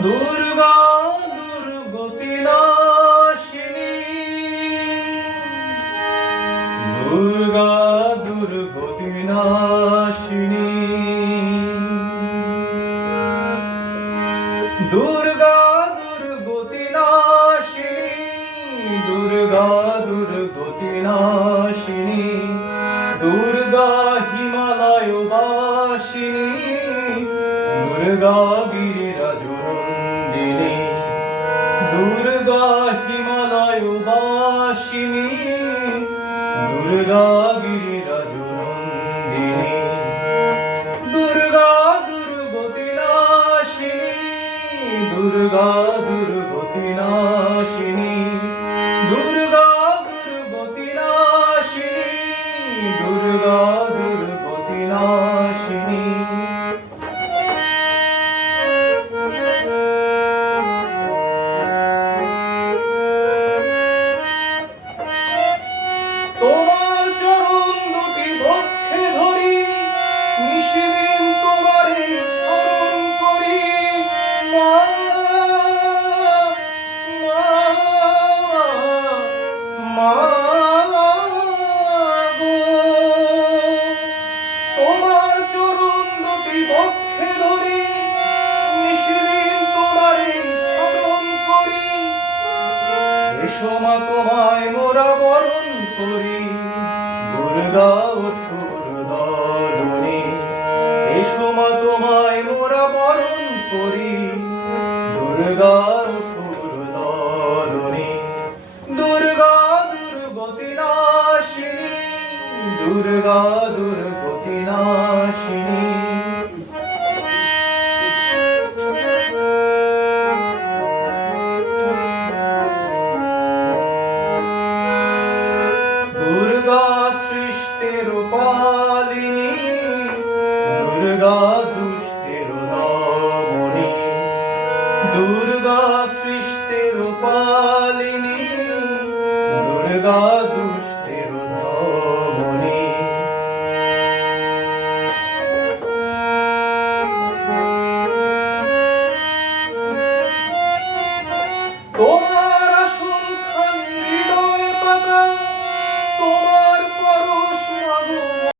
দুর্গা দুর্গতি নাশিনী, দুর্গা দুর্গতি নাশিনী, দুর্গা দুর্গতি নাশিনী, দুর্গা দুর্গতি নাশিনী, দুর্গা হিমালয় বাসিনী, দুর্গা গিরিরাজনন্দিনী, দুর্গা হিমালয় বাসিনী, দুর্গা গিরিরাজনন্দিনী, দুর্গা দুর্গতি নাশিনী, দুর্গা দুর্গতি নাশিনী, দুর্গা দুর্গতি নাশিনী, দুর্গা দুর্গতি নাশিনী। তোমার চরণ দুটি বক্ষে ধরি, নিশিদিন তোমারে স্মরণ করি, মা মা মা গো। তোমার চরণ দুটি বক্ষে ধরি, নিশিদিন তোমারে স্মরণ করি, এসো মা তোমায় মোরা বরণ করি, দুর্গা অসুর দলনী, এসো মা তোমায় মোরা বরণ করি, দুর্গা অসুর দলনী, দুর্গা দুর্গতি নাশিনী, দুর্গা দুর্গতি নাশিনী। দুর্গা সৃষ্টির